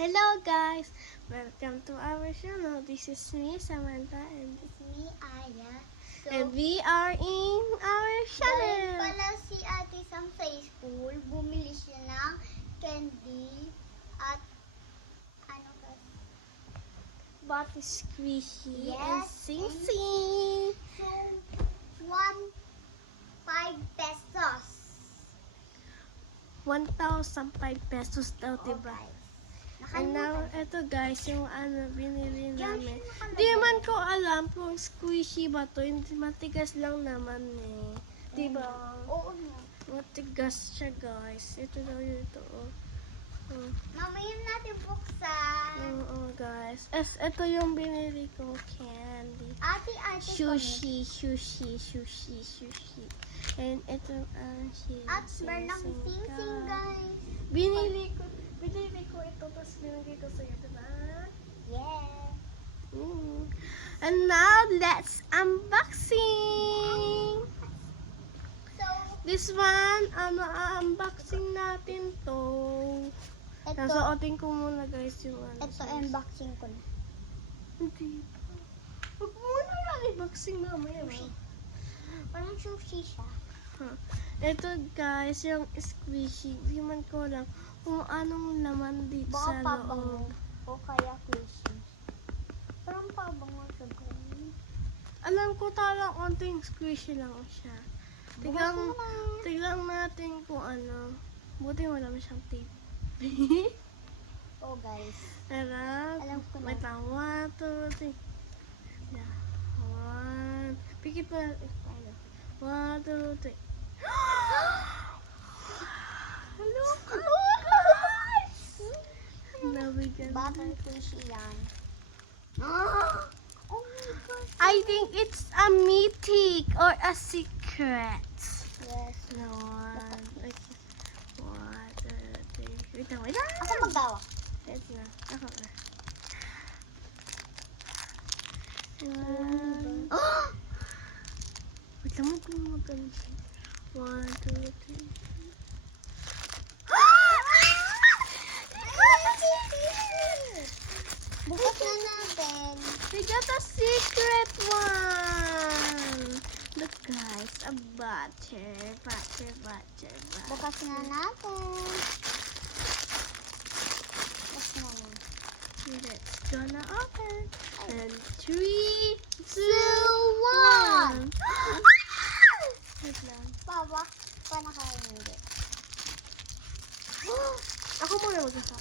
Hello guys! Welcome to our channel. This is me, Samantha, and Me, Aya. So, and we are in our dahil channel. pala si ate Sam sa school, bumili siya ng candy at ano ba? Body squishy and Yes, sing and- sing. So, 5 pesos. 1,005 pesos daw, diba? guys. And now, Nakalimutan. eto guys, yung binili Diyan namin. siya nakalagay. Di man ko alam kung squishy ba to. Hindi, matigas lang naman eh. Diba? Oo nga. Matigas siya guys. Ito daw yun ito. Oh. Mamaya natin buksan. Oo guys. Ito yung binili ko candy. Ate Sushi. And ito ang At meron sing-sing guys. Binili ko ito, tapos binigay ko sa'yo, diba? Yeah. And now, let's unboxing! So, This one, unboxing natin to. ito. Nasuotin ko muna guys yung ano. Ito, unboxing ko na. Hindi pa. Huwag muna yung unboxing mamaya. Sushi. Parang sushi siya. Ito guys, yung squishy. Di man ko lang kung anong laman dito Baka sa pabango. loob. O kaya Christmas. Parang pabango siya guys. Alam ko talagang konting squishy lang siya. Bukas mo na. Tignan natin kung ano. Buti wala masyang tape. Oh guys. Tara. Alam ko na. Wait lang. 1, 2, 3. Yeah. 1. Pikit pa. 1, 2, 3. Hello guys! Nabigyan. Batang sushi yan. Oh my gosh. I think it's a mythic or a secret. Yes. No one. Okay. 1, 2, 3. Wait lang. Ako maggawa. Wait na. Ako na. Oh! Wait lang mo kung maganda. 1, 2, 3. Bukas na natin. We got a secret one. Look guys, a butter. Bukas na natin. Bukas na natin. Let's gonna open. And 3, 2, 1. Wait lang. Baba. Paano kaya hindi? Ako muna mag-isa.